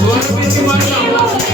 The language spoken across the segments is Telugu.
Agora o Pinto Maranhão.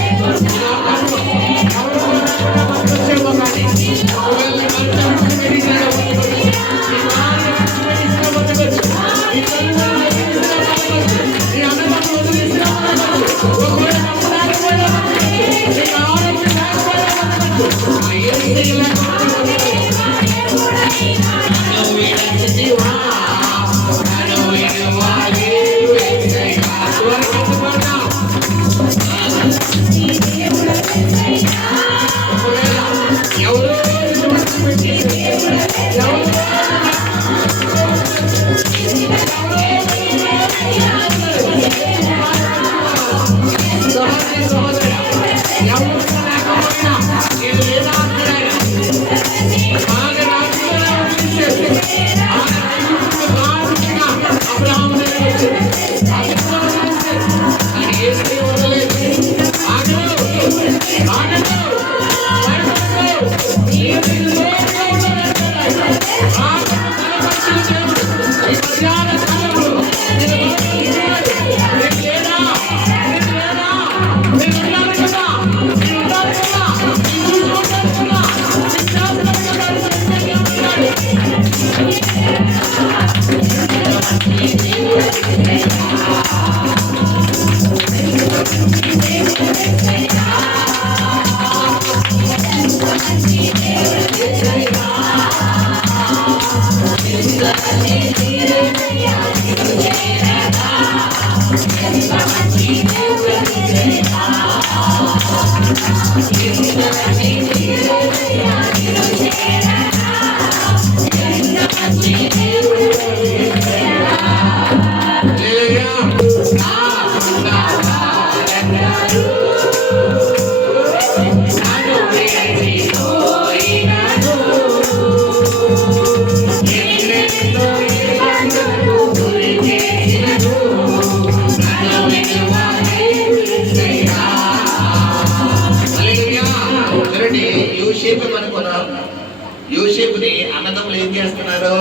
చేస్తున్నారు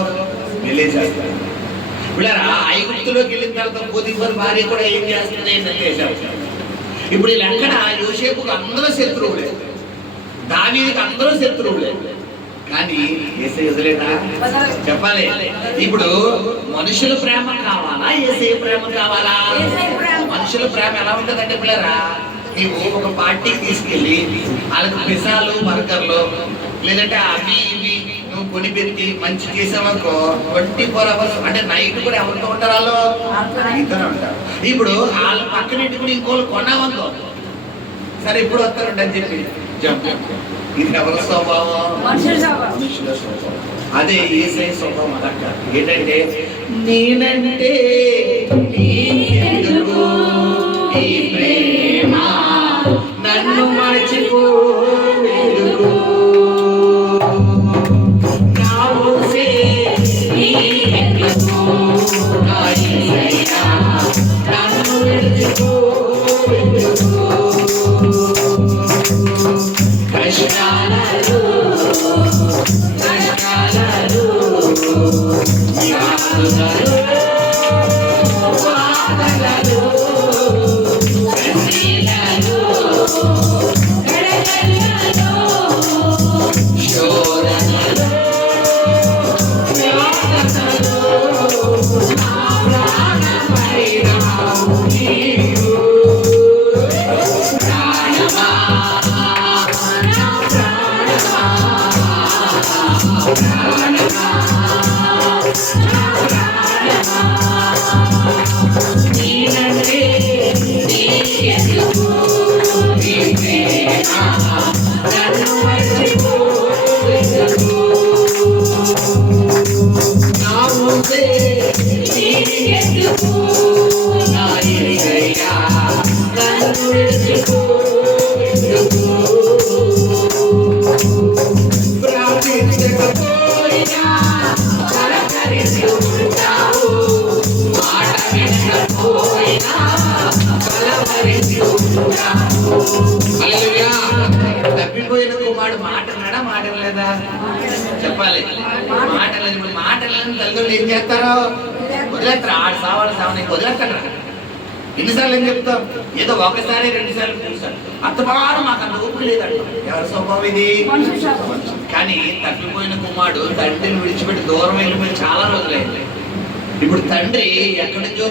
వెళ్ళేసేస్తారు పిల్లరా ఐగుప్తులోకి వెళ్ళిన తర్వాత పోతిఫర్ భార్య కూడా ఏం చేస్తుంది నల్లేశారు ఇప్పుడు వీళ్ళు ఎక్కడ యోసేపుకు అందరూ శత్రువులే. దావీదికి అందరూ శత్రువులే. కానీ ఏసై వదిలేదా? చెప్పాలి. ఇప్పుడు మనుషుల ప్రేమ కావాలా? ఏసై ప్రేమ కావాలా. మనుషుల ప్రేమ ఎలా ఉంటుందంటే పిల్లరా నీవు ఒక పార్టీకి తీసుకెళ్ళి వాళ్ళకి పిసాలు బర్గర్లు లేదంటే అవి ఇవి నువ్వు కొనిపెట్టి మంచి చేసావనుకో ట్వంటీ ఫోర్ అవర్స్ అంటే నైట్ కూడా ఎవరితో ఉంటారు వాళ్ళు? ఇద్దరు ఉంటారు. ఇప్పుడు వాళ్ళ పక్కన కూడా ఇంకోళ్ళు కొన్నావనుకో సరే ఇప్పుడు వస్తారండి అని చెప్పి. ఇది ఎవరి స్వభావం? మనుషుల స్వభావం. అదే స్వభావం అదక్క ఏంటంటే నేనంటే Oh, my God. తప్పిపోయిన కుమారుడు మాటలాడా మాటలేదా చెప్పాలి. మాటలేదు ఇప్పుడు మాటలను తల్లిదండ్రులు ఏం చేస్తారో? వదిలేస్తారు. ఆడు సావాలి సావని వదిలేస్తాడు. ఎన్నిసార్లు ఏం చెప్తాం? ఏదో ఒకసారి రెండుసార్లు సార్లు అంతమారు మాకు అంత ఊపిరి లేదంట ఎవరి స్వభావం ఇది? కానీ తప్పిపోయిన కుమారుడు తండ్రిని విడిచిపెట్టి దూరం వెళ్ళిపోయి చాలా రోజులైంది. ఇప్పుడు తండ్రి ఎక్కడి నుంచి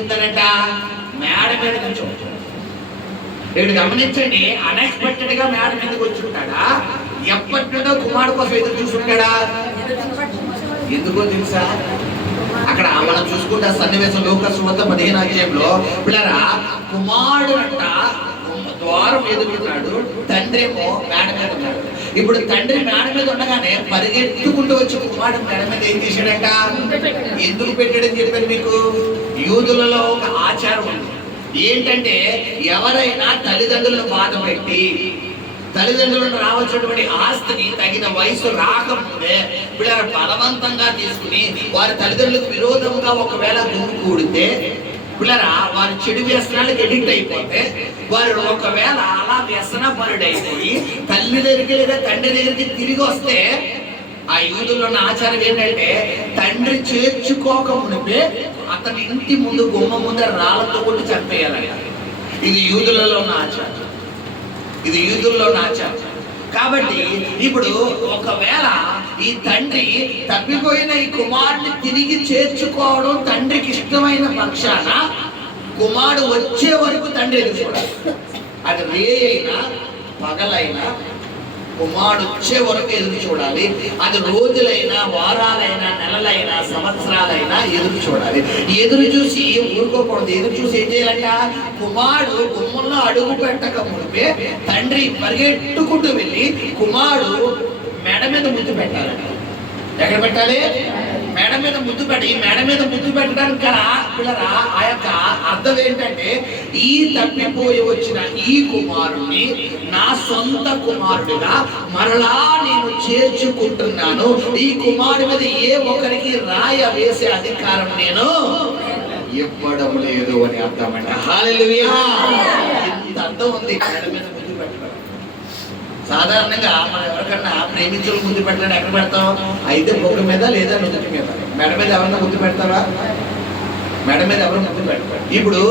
మేడ మీద నుంచి ఇప్పుడు గమనించండి అన్ఎక్స్పెక్టెడ్గా మేడ మీదకి వచ్చి ఉంటాడా ఎప్పటి నుండో కుమారుడు కోసం ఎదురు చూసుంటాడా? ఎందుకో తెలుసా? అక్కడ మనం చూసుకుంటే సన్నివేశం లోకస్ వద్ద పదిహేను అధ్యాయంలో పిల్లరా కుమారుడు అంట ద్వారం ఎదుగుతున్నాడు తండ్రి ఏమో మేడ మీద ఉన్నాడు. ఇప్పుడు తండ్రి మేడ మీద ఉండగానే పరిగెత్తుకుంటూ వచ్చి కుమారుడు మేడ మీద ఏం చేశాడంట ఎందుకు పెట్టాడని చెప్పాను మీకు? యూదులలో ఒక ఆచారం ఉంది. ఏంటంటే ఎవరైనా తల్లిదండ్రులను బాధ పెట్టి తల్లిదండ్రులను రావాల్సినటువంటి ఆస్తిని తగిన వయసు రాకముందే పిల్లల బలవంతంగా తీసుకుని వారి తల్లిదండ్రులకు విరోధంగా ఒకవేళ గుంపు కూడితే పిల్లరా వారి చెడు వ్యసనాలకు ఎడిక్ట్ అయిపోతే వారు ఒకవేళ అలా వ్యసన పరుడైపోయి తల్లి దగ్గరికి లేదా తండ్రి దగ్గరికి తిరిగి వస్తే ఆ యూదుల్లో ఉన్న ఆచారం ఏంటంటే తండ్రి చేర్చుకోక మునిపే అతని ఇంటి ముందు గుమ్మ ముందర రాళ్ళతో కొట్టి చంపేయాలంట ఇది యూదులలో ఉన్న ఆచారం. ఇది యూదుల్లో ఉన్న ఆచారం. కాబట్టి ఇప్పుడు ఒకవేళ ఈ తండ్రి తప్పిపోయిన ఈ కుమారుని తిరిగి చేర్చుకోవడం తండ్రికి ఇష్టమైన పక్షాన కుమారుడు వచ్చే వరకు తండ్రి ఎదుర్కోవడం అది రే అయినా పగలైనా కుమారుడు వచ్చే వరకు ఎదురు చూడాలి. అది రోజులైనా వారాలైనా నెలలైనా సంవత్సరాలైనా ఎదురు చూడాలి. ఎదురు చూసి ఊరుకోకూడదు. ఎదురు చూసి ఏం చేయాలంట కుమారుడు గుమ్మంలో అడుగు పెట్టక మునిపే తండ్రి పరిగెట్టుకుంటూ వెళ్ళి కుమారుడు మెడ మీద ముద్దు పెట్టాలంట. ఎక్కడ పెట్టాలి? మేడ మీద ముద్దు పెట్టి ఈ మేడ మీద ముద్దు పెట్టడానికి గల పిల్లరా ఆ యొక్క అర్థం ఏంటంటే ఈ తప్పిపోయి వచ్చిన ఈ కుమారుణ్ణి నా సొంత కుమారుడిగా మరలా నేను చేర్చుకుంటున్నాను. ఈ కుమారుడి మీద ఏ ఒక్కరికి రాయ వేసే అధికారం నేను ఇవ్వడం లేదు అని అర్థమంట హాలెలుయా ఇంత అర్థం ఉంది మేడ మీద ముద్దు పెట్టడం. సాధారణంగా మనం ఎవరికన్నా ప్రేమించులు ముందు పెట్టడం ఎక్కడ పెడతాం? అయితే బొక్క మీద లేదా నుదుటి మీద? మెడ మీద ఎవరన్నా ముద్దు పెడతారా? మెడ మీద ఎవరు ముద్దు పెడతారు? ఇప్పుడు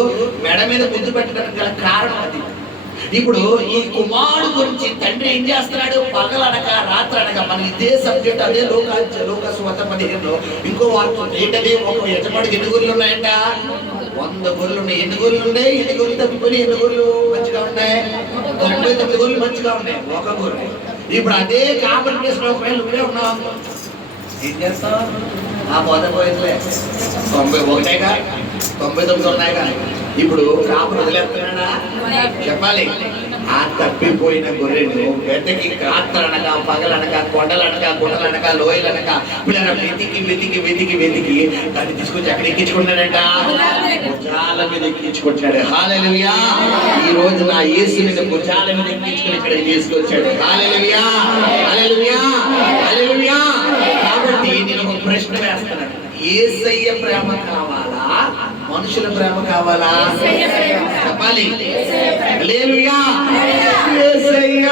మెడ మీద ముద్దు పెట్టడానికి గల కారణం అది. ఇప్పుడు ఈ కుమారుడు గురించి తండ్రి ఏం చేస్తున్నాడు? పగలనక రాత్రి అనక మన ఇదే సబ్జెక్ట్ అదే లోక లోక స్వత పదిహేనులో ఇంకో వార్త ఏంటది? ఒక యజమాడికి ఎన్ని గొర్రెలు ఉన్నాయంట? వంద గొర్రెలు ఉన్నాయి. ఎన్ని గొర్రెలు ఉన్నాయి? ఎన్ని గొర్రెలు తప్పిపోయి ఎన్ని గొర్రెలు మంచిగా ఉన్నాయి? తొంభై తొమ్మిది గొర్రెలు మంచిగా ఉన్నాయి. ఒక గొర్రె. ఇప్పుడు అదే కాపర్ ప్లేస్లో ఒకవేళ నువ్వే ఉన్నావు ఏం చేస్తావు? ఆ పోత పోయిందిలే తొంభై ఒకటేగా తొంభై తొమ్మిది ఉన్నాయిగా ఇప్పుడు కాపు వదిలేస్తున్నాడా చెప్పాలి. ఆ తప్పిపోయిన గొర్రెను వెతకి రాత్రనక పగలనక కొండలనక గుండలనక లోయలనక పిల్లల వెతికి వెతికి వెతికి వెతికి దాన్ని తీసుకొచ్చి అక్కడ ఎక్కించుకుంటాడంట భుజాల మీద ఎక్కించుకుంటున్నాడు. హాలెలుయా! ఈ రోజు నా యేసు మీద భుజాల మీద ఎక్కించుకుని ఇక్కడ తీసుకొచ్చాడు. హాలెలుయా! హాలెలుయా! హాలెలుయా! ప్రశ్న వేస్తున్నాను ఏసయ్య ప్రేమ కావాలా? మనుషుల ప్రేమ కావాలా? చెప్పాలి. హల్లెలూయా. యేసయ్య